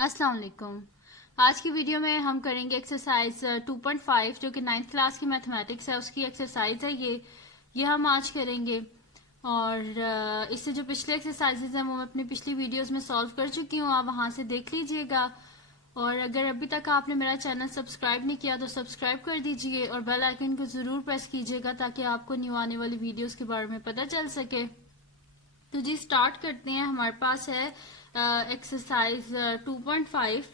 अस्सलाम वालेकुम। आज की वीडियो में हम करेंगे एक्सरसाइज 2.5 जो कि 9th क्लास की मैथमेटिक्स है, उसकी एक्सरसाइज है ये हम आज करेंगे। और इससे जो पिछले एक्सरसाइजेज हैं वो मैं अपनी पिछली वीडियोस में सॉल्व कर चुकी हूँ, आप वहां से देख लीजिएगा। और अगर अभी तक आपने मेरा चैनल सब्सक्राइब नहीं किया तो सब्सक्राइब कर दीजिए और बेल आइकन को जरूर प्रेस कीजिएगा ताकि आपको न्यू आने वाली वीडियोस के बारे में पता चल सके। तो जी स्टार्ट करते हैं। हमारे पास है एक्सरसाइज 2.5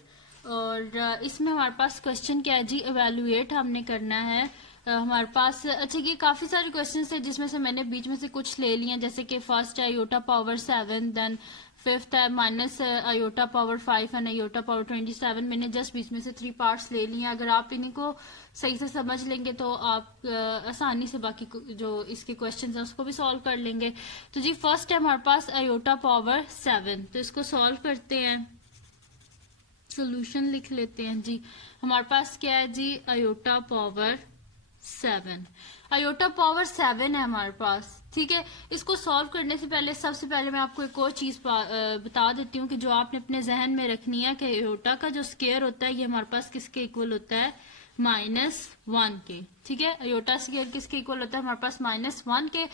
और इसमें हमारे पास क्वेश्चन क्या है जी, एवेल्युएट हमने करना है। हमारे पास अच्छा ये काफी सारे क्वेश्चन है जिसमें से मैंने बीच में से कुछ ले लिए हैं, जैसे कि फर्स्ट है आयोटा पावर 7, देन फिफ्थ है minus iota power 5 and iota power 27। मैंने जस्ट बीच में से 3 पार्ट्स ले लिए हैं। अगर आप इन्हीं को सही से समझ लेंगे तो आप आसानी से बाकी जो इसके क्वेश्चन हैं उसको भी सॉल्व कर लेंगे। तो जी फर्स्ट है हमारे पास आयोटा पावर 7, तो इसको सॉल्व करते हैं, सोल्यूशन लिख लेते हैं जी। हमारे पास क्या है जी, आयोटा पावर 7, आयोटा पावर 7 है हमारे पास, ठीक है। इसको सॉल्व करने से पहले सबसे पहले मैं आपको एक और चीज बता देती हूँ कि जो आपने अपने जहन में रखनी है कि आयोटा का जो स्क्वायर होता है ये हमारे पास किसके इक्वल होता है, -1 के, ठीक है। आयोटा स्क्वायर किसके इक्वल होता है हमारे पास -1 के।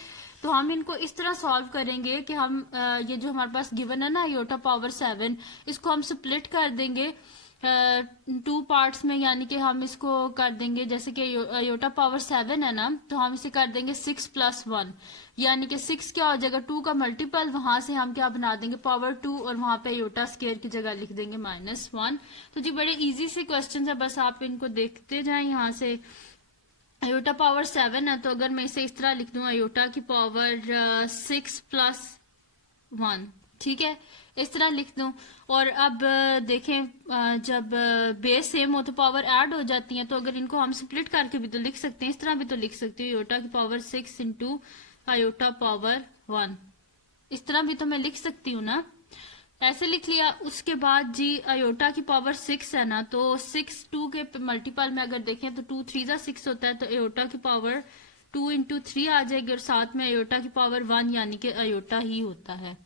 तो हम इनको इस तरह सॉल्व करेंगे कि हम ये जो हमारे पास गिवन है ना आयोटा पावर 7, इसको हम स्प्लिट कर देंगे 2 पार्ट्स में, यानी कि हम इसको कर देंगे जैसे कि आयोटा पावर 7 है ना, तो हम इसे कर देंगे 6 + 1, यानी कि 6 क्या हो जाएगा 2 का मल्टीपल, वहां से हम क्या बना देंगे पावर 2 और वहां पे आयोटा स्क्वायर की जगह लिख देंगे -1। तो जी बड़े इजी से क्वेश्चन है, बस आप इनको देखते जाएं। यहाँ से आयोटा पावर 7 है तो अगर मैं इसे इस तरह लिख दूं आयोटा की पावर 6 + 1, ठीक है, इस तरह लिख दूं। और अब देखें जब बेस सेम हो तो पावर ऐड हो जाती है, तो अगर इनको हम स्प्लिट करके भी तो लिख सकते हैं, इस तरह भी तो लिख सकते हैं आयोटा की पावर 6 × आयोटा पावर 1, इस तरह भी तो मैं लिख सकती हूँ ना, ऐसे लिख लिया। उसके बाद जी आयोटा की पावर 6 है ना, तो 6 2 के मल्टीपल में अगर देखें तो 2 3 6 होता है, तो आयोटा की पावर 2 × 3 आ जाएगी और साथ में आयोटा की पावर 1, यानी कि आयोटा ही होता है।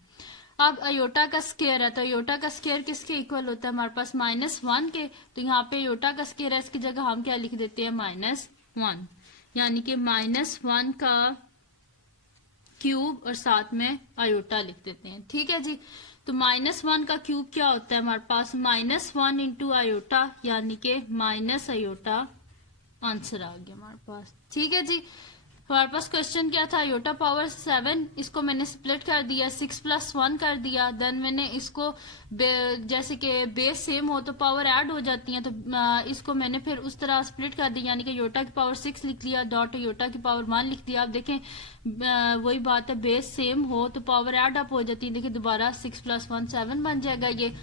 अब आयोटा का स्क्वायर है तो आयोटा का स्क्वायर किसके इक्वल होता है हमारे पास -1 के, तो यहाँ पे आयोटा का स्क्वायर है, इसकी जगह हम क्या लिख देते हैं -1, यानी कि -1 का क्यूब और साथ में आयोटा लिख देते हैं, ठीक है जी। तो -1 का क्यूब क्या होता है हमारे पास, -1 × आयोटा, यानी कि माइनस आयोटा, आंसर आ गया हमारे पास, ठीक है जी। हमारे पास क्वेश्चन क्या था, आयोटा पावर 7, इसको मैंने स्प्लिट कर दिया, 6 + 1 कर दिया, देन मैंने इसको जैसे कि बेस सेम हो तो पावर ऐड हो जाती है, तो इसको मैंने फिर उस तरह स्प्लिट कर दिया, यानी कि आयोटा की पावर 6 लिख लिया डॉट आयोटा की पावर 1 लिख दिया। आप देखें वही बात है, बेस सेम हो तो पावर ऐड अप हो जाती है, देखिए दोबारा 6 + 1 7 बन जाएगा। ये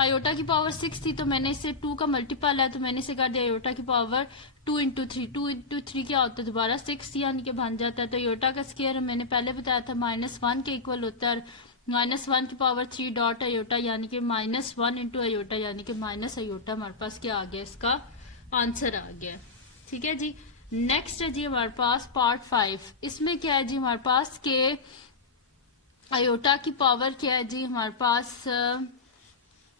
आयोटा की पावर 6 थी तो मैंने इसे 2 का मल्टीपल है तो मैंने इसे कर दिया आयोटा की पावर 2 × 3, 2 × 3 क्या होता है दोबारा 6, यानी कि बन जाता है। तो आयोटा का स्क्वायर मैंने पहले बताया था -1 के इक्वल होता है, -1 की पावर 3 डॉट आयोटा, यानी कि -1 × आयोटा, यानी कि माइनस आयोटा हमारे पास क्या आ गया, इसका आंसर आ गया, ठीक है जी। नेक्स्ट है जी हमारे पास पार्ट 5, इसमें क्या है जी हमारे पास के आयोटा की पावर क्या है जी हमारे पास,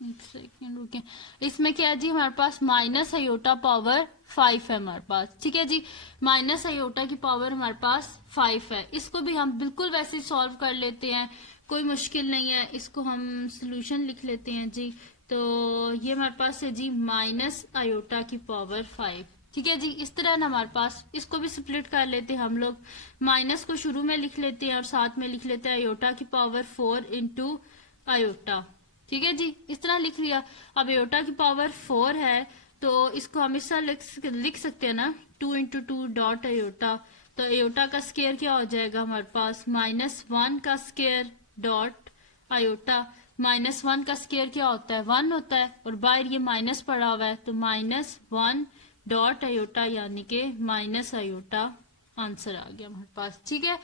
एक सेकेंड रुके, इसमें क्या है जी हमारे पास माइनस आयोटा पावर 5 है हमारे पास, ठीक है जी। माइनस आयोटा की पावर हमारे पास 5 है, इसको भी हम बिल्कुल वैसे सॉल्व कर लेते हैं, कोई मुश्किल नहीं है। इसको हम सोल्यूशन लिख लेते हैं जी। तो ये हमारे पास है जी माइनस आयोटा की पावर 5, ठीक है जी। इस तरह ना हमारे पास इसको भी स्प्लिट कर लेते हैं हम लोग, माइनस को शुरू में लिख लेते हैं और साथ में लिख लेते हैं आयोटा की पावर 4 × आयोटा, ठीक है जी। इस तरह लिख लिया। अब आयोटा की पावर 4 है तो इसको हम इस तरह लिख सकते हैं ना, 2 × 2 डॉट आयोटा, तो आयोटा का स्क्वायर क्या हो जाएगा हमारे पास, -1 का स्क्वायर डॉट आयोटा, -1 का स्क्वायर क्या होता है 1 होता है, और बाहर ये माइनस पड़ा हुआ है तो -1 डॉट आयोटा, यानी कि माइनस आयोटा, आंसर आ गया हमारे पास, ठीक है।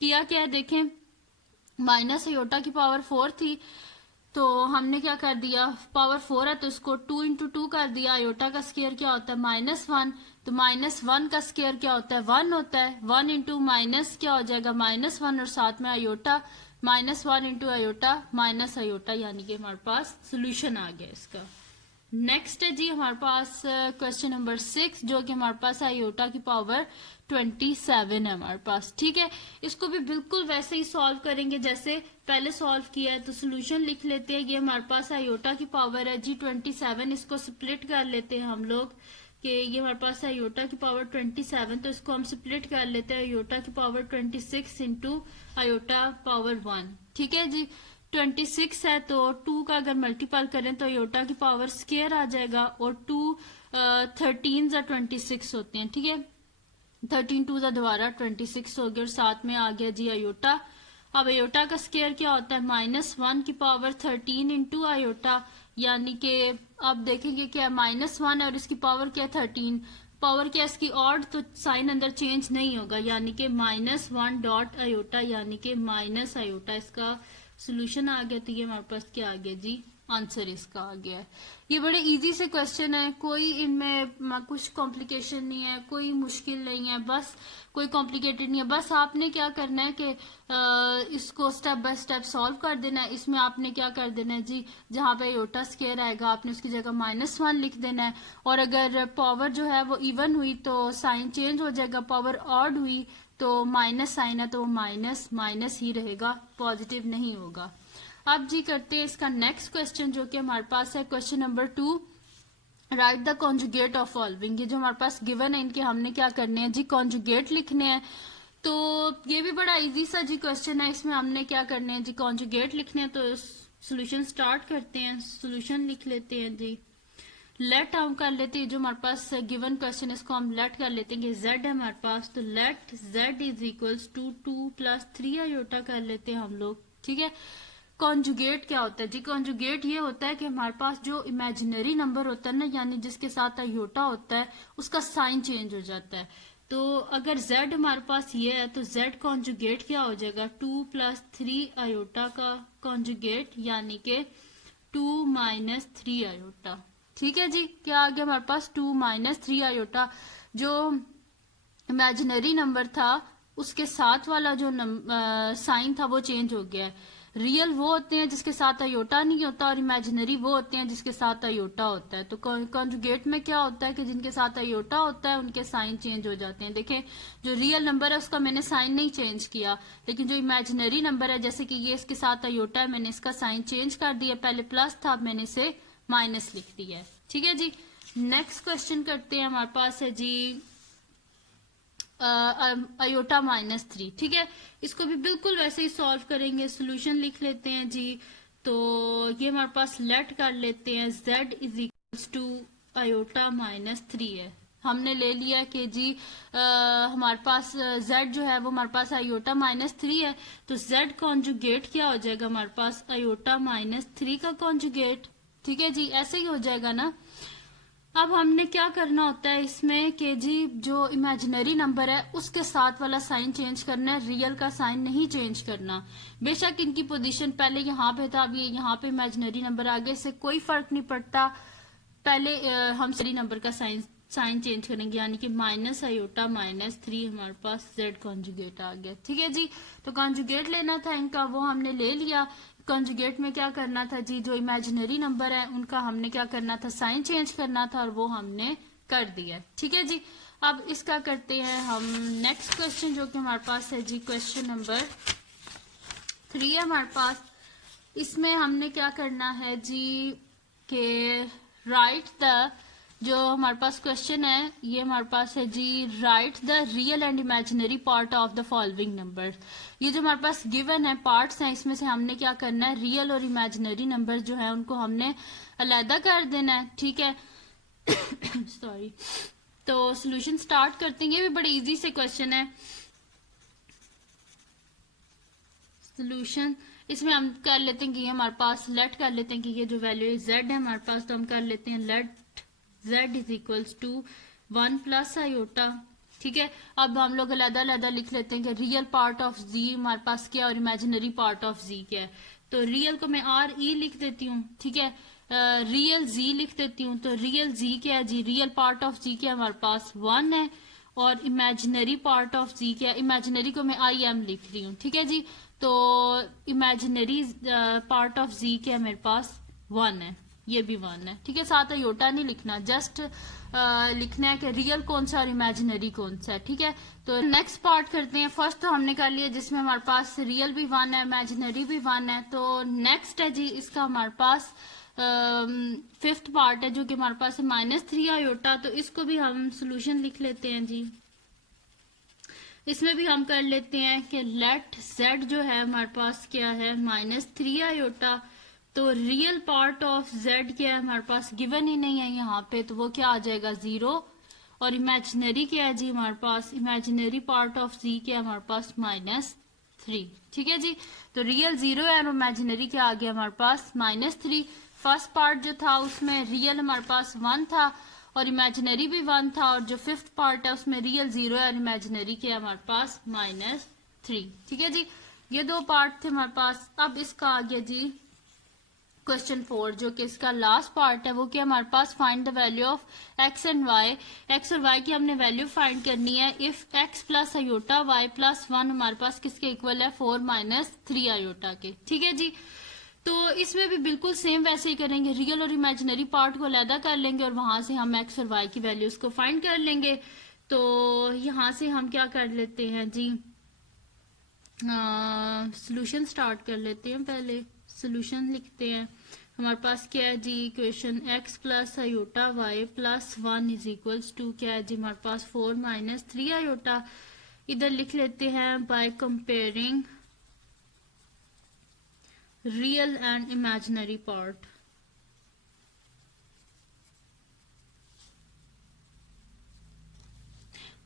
किया क्या है देखें, माइनस आयोटा की पावर 4 थी तो हमने क्या कर दिया, पावर 4 है तो इसको 2 × 2 कर दिया। आयोटा का स्क्वायर क्या होता है -1, तो -1 का स्क्वायर क्या होता है 1 होता है, 1 × माइनस क्या हो जाएगा -1 और साथ में iota, -1 into iota minus iota, यानी कि हमारे पास सोल्यूशन आ गया इसका। नेक्स्ट है जी हमारे पास क्वेश्चन नंबर 6, जो कि हमारे पास आयोटा की पावर 27 है हमारे पास। ठीक है, इसको भी बिल्कुल वैसे ही सॉल्व करेंगे जैसे पहले सॉल्व किया है। तो सोल्यूशन लिख लेते हैं। ये हमारे पास आयोटा की पावर है जी 27, इसको स्प्लिट कर लेते हैं हम लोग कि ये हमारे पास है आयोटा की पावर 27, तो इसको हम स्प्लिट कर लेते हैं आयोटा की पावर 26 इंटू आयोटा पावर 1। ठीक है जी, 26 है तो 2 का अगर मल्टीपल करें तो आयोटा की पावर स्क्वायर आ जाएगा, और 2 13 या 26 होते हैं। ठीक है, 13 2 का दोबारा 26 हो गया, और साथ में आ गया जी आयोटा। अब आयोटा का स्क्वायर क्या होता है, -1 की पावर 13 इंटू आयोटा, यानी कि आप देखेंगे क्या -1 है और इसकी पावर क्या है 13, पावर क्या है इसकी ऑड, तो साइन अंदर चेंज नहीं होगा, यानी कि -1 डॉट आयोटा, यानी कि माइनस आयोटा इसका सोल्यूशन आ गया। तो ये हमारे पास क्या आ गया जी, आंसर इसका आ गया है। ये बड़े इजी से क्वेश्चन है, कोई इनमें कुछ कॉम्प्लिकेशन नहीं है, कोई मुश्किल नहीं है, बस कोई कॉम्प्लिकेटेड नहीं है। बस आपने क्या करना है कि इसको स्टेप बाय स्टेप सॉल्व कर देना है। इसमें आपने क्या कर देना है जी, जहाँ पे आयोटा स्क्वायर आएगा आपने उसकी जगह -1 लिख देना है, और अगर पावर जो है वो इवन हुई तो साइन चेंज हो जाएगा, पावर ऑड हुई तो माइनस साइन है तो माइनस माइनस ही रहेगा, पॉजिटिव नहीं होगा। अब जी करते हैं इसका नेक्स्ट क्वेश्चन, जो कि हमारे पास है question number 2, right the conjugate of following. ये जो हमारे पास गिवन है इनके हमने क्या करने हैं जी, कॉन्जुगेट लिखने हैं। तो ये भी बड़ा इजी सा जी क्वेश्चन है, इसमें हमने क्या करने हैं जी, कॉन्जुगेट लिखने हैं। तो सोल्यूशन स्टार्ट करते हैं, सोल्यूशन लिख लेते हैं जी। लेट हम कर लेते हैं, जो हमारे पास गिवन क्वेश्चन इसको हम लेट कर लेते हैं कि z है हमारे पास, तो let z is equals to 2 + 3 iota कर लेते हैं हम लोग। ठीक है, कॉन्जुगेट क्या होता है जी, कॉन्जुगेट ये होता है कि हमारे पास जो इमेजिनरी नंबर होता है ना, यानी जिसके साथ आयोटा होता है, उसका साइन चेंज हो जाता है। तो अगर z हमारे पास ये है तो z कॉन्जुगेट क्या हो जाएगा, 2 + 3 आयोटा का कॉन्जुगेट, यानी कि 2 - 3 आयोटा। ठीक है जी, क्या आ गया हमारे पास, 2 - 3 आयोटा। जो इमेजिनरी नंबर था उसके साथ वाला जो साइन था वो चेंज हो गया है। रियल वो होते हैं जिसके साथ आयोटा नहीं होता, और इमेजिनरी वो होते हैं जिसके साथ आयोटा होता है। तो कॉन्जुगेट में क्या होता है कि जिनके साथ आयोटा होता है उनके साइन चेंज हो जाते हैं। देखें, जो रियल नंबर है उसका मैंने साइन नहीं चेंज किया, लेकिन जो इमेजिनरी नंबर है, जैसे कि ये इसके साथ आयोटा है, मैंने इसका साइन चेंज कर दिया, पहले प्लस था मैंने इसे माइनस लिख दिया है। ठीक है जी, नेक्स्ट क्वेश्चन करते हैं, हमारे पास है जी आयोटा -3। ठीक है, इसको भी बिल्कुल वैसे ही सॉल्व करेंगे, सोल्यूशन लिख लेते हैं जी। तो ये हमारे पास लेट कर लेते हैं, z is equals to iota -3 है। हमने ले लिया कि जी हमारे पास z जो है वो हमारे पास आयोटा -3 है, तो z कॉन्जुगेट क्या हो जाएगा हमारे पास, आयोटा -3 का कॉन्जुगेट। ठीक है जी, ऐसे ही हो जाएगा ना। अब हमने क्या करना होता है इसमें कि जी जो इमेजिनरी नंबर है उसके साथ वाला साइन चेंज करना है, रियल का साइन नहीं चेंज करना। बेशक इनकी पोजीशन पहले यहाँ पे था, अब ये यहाँ पे इमेजिनरी नंबर आ गया, इससे कोई फर्क नहीं पड़ता। पहले हम सही नंबर का साइन चेंज करेंगे, यानी कि माइनस आयोटा -3 हमारे पास z कॉन्जुगेट आ गया। ठीक है जी, तो कॉन्जुगेट लेना था इनका, वो हमने ले लिया। कॉन्जुगेट में क्या करना था जी, जो इमेजिनरी नंबर है उनका हमने क्या करना था, साइन चेंज करना था, और वो हमने कर दिया। ठीक है जी, अब इसका करते हैं हम नेक्स्ट क्वेश्चन, जो कि हमारे पास है जी क्वेश्चन नंबर 3 है हमारे पास। इसमें हमने क्या करना है जी कि राइट द, जो हमारे पास क्वेश्चन है ये हमारे पास है जी, write the real and imaginary part of the following number. ये जो हमारे पास गिवन है पार्ट्स हैं, इसमें से हमने क्या करना है, रियल और इमेजिनरी नंबर जो है उनको हमने अलहदा कर देना है। ठीक है सॉरी, तो सॉल्यूशन स्टार्ट करते हैं। ये भी बड़े इजी से क्वेश्चन है। सॉल्यूशन इसमें हम कर लेते हैं कि हमारे पास लेट कर लेते हैं कि ये जो वैल्यू z है हमारे पास, तो हम कर लेते हैं let z is equals to 1 + iota. ठीक है, अब हम लोग अलग अलग लिख लेते हैं कि रियल पार्ट ऑफ z हमारे पास क्या और इमेजिनरी पार्ट ऑफ z क्या है। तो रियल को मैं RE लिख देती हूँ। ठीक है, रियल z लिख देती हूँ। तो रियल z क्या है जी, रियल पार्ट ऑफ z क्या हमारे पास 1 है, और इमेजिनरी पार्ट ऑफ z क्या, इमेजिनरी को मैं IM लिख रही हूँ। ठीक है जी, तो इमेजिनरी पार्ट ऑफ जी क्या है मेरे पास 1 है, ये भी 1 है। ठीक है, साथ आयोटा नहीं लिखना, जस्ट लिखना है कि रियल कौन सा और इमेजिनरी कौन सा है। ठीक है, तो नेक्स्ट पार्ट करते हैं। फर्स्ट तो हमने कर लिया जिसमें हमारे पास रियल भी 1 है, इमेजिनरी भी 1 है। तो नेक्स्ट है जी इसका हमारे पास फिफ्थ पार्ट है जो कि हमारे पास है -3 आयोटा। तो इसको भी हम सोल्यूशन लिख लेते हैं जी। इसमें भी हम कर लेते हैं कि लेट z जो है हमारे पास क्या है -3 आयोटा। तो रियल पार्ट ऑफ z क्या है हमारे पास गिवन ही नहीं है यहाँ पे, तो वो क्या आ जाएगा 0। और इमेजिनरी क्या है जी हमारे पास, इमेजिनरी पार्ट ऑफ z क्या है हमारे पास -3। ठीक है जी, तो रियल 0 है और इमेजिनरी क्या आ गया हमारे पास -3। फर्स्ट पार्ट जो था उसमें रियल हमारे पास 1 था और इमेजिनरी भी 1 था, और जो फिफ्थ पार्ट है उसमें रियल 0 है और इमेजिनरी क्या है हमारे पास -3। ठीक है जी, ये दो पार्ट थे हमारे पास। अब इसका आ गया जी क्वेश्चन 4 जो कि इसका लास्ट पार्ट है, वो क्या हमारे पास find the value of X and Y. X और वाई की हमने वैल्यू फाइंड करनी है if X plus iota Y plus 1 हमारे पास किसके इक्वल है 4 - 3 आयोटा के। ठीक है जी, तो इसमें भी बिल्कुल सेम वैसे ही करेंगे, रियल और इमेजिनरी पार्ट को अलग कर लेंगे और वहां से हम एक्स और वाई की वैल्यूज को फाइंड कर लेंगे। तो यहां से हम क्या कर लेते हैं जी, सोल्यूशन स्टार्ट कर लेते हैं। पहले सोल्यूशन लिखते हैं। हमारे पास क्या है जी equation X plus iota Y plus 1 is equals to क्या है जी हमारे पास 4 - 3 आयोटा। इधर लिख लेते हैं by comparing real and imaginary part.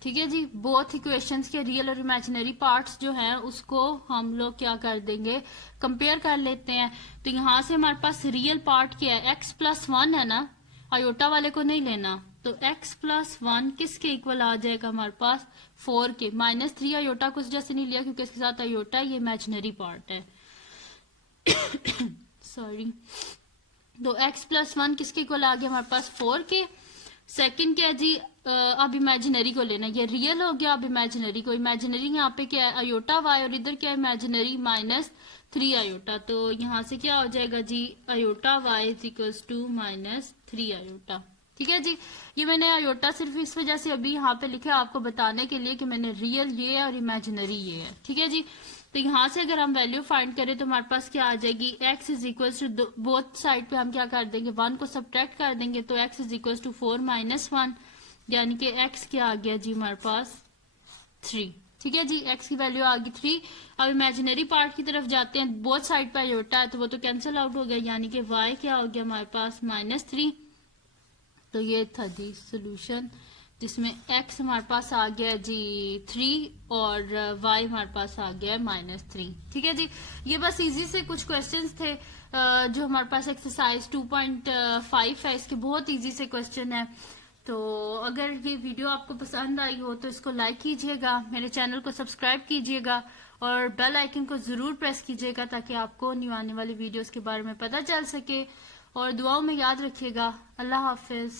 ठीक है जी, बोथ इक्वेशंस के रियल और इमेजिनरी पार्ट्स जो हैं उसको हम लोग क्या कर देंगे कंपेयर कर लेते हैं। तो यहां से हमारे पास रियल पार्ट क्या है x प्लस 1 है ना, आयोटा वाले को नहीं लेना। तो x प्लस 1 किसके इक्वल आ जाएगा हमारे पास 4 के। -3 आयोटा को जैसे नहीं लिया क्योंकि इसके साथ आयोटा ये इमेजिनरी पार्ट है सॉरी। तो x प्लस 1 किसके इक्वल आ गया हमारे पास 4 के। सेकंड क्या है जी अब इमेजिनरी को लेना, ये रियल हो गया। अब इमेजिनरी को, इमेजिनरी यहाँ पे क्या है आयोटा वाई और इधर क्या है इमेजिनरी -3 आयोटा। तो यहाँ से क्या हो जाएगा जी iota Y is equals to -3 iota. ठीक है जी, ये मैंने आयोटा सिर्फ इस वजह से अभी यहाँ पे लिखा है आपको बताने के लिए कि मैंने रियल ये है और इमेजिनरी ये है। ठीक है जी, तो यहाँ से अगर हम वैल्यू फाइंड करें तो हमारे पास क्या आ जाएगी x is equal to both side पे हम क्या कर देंगे 1 को सब्ट्रैक्ट कर देंगे। तो x इज इक्वल टू 4 - 1 यानी कि x क्या आ गया जी हमारे पास 3। ठीक है जी, x की वैल्यू आ गई 3। अब इमेजिनरी पार्ट की तरफ जाते हैं, बोथ साइड पे आयोटा है तो वो तो कैंसिल आउट हो गया, यानी कि y क्या हो गया हमारे पास -3। तो ये था जी सोल्यूशन जिसमें x हमारे पास आ गया जी 3 और y हमारे पास आ गया -3। ठीक है जी, ये बस इजी से कुछ क्वेश्चंस थे जो हमारे पास एक्सरसाइज 2.5 है, इसके बहुत इजी से क्वेश्चन है। तो अगर ये वीडियो आपको पसंद आई हो तो इसको लाइक कीजिएगा, मेरे चैनल को सब्सक्राइब कीजिएगा और बेल आइकन को जरूर प्रेस कीजिएगा ताकि आपको न्यू आने वाली वीडियोस के बारे में पता चल सके। और दुआओं में याद रखिएगा। अल्लाह हाफिज।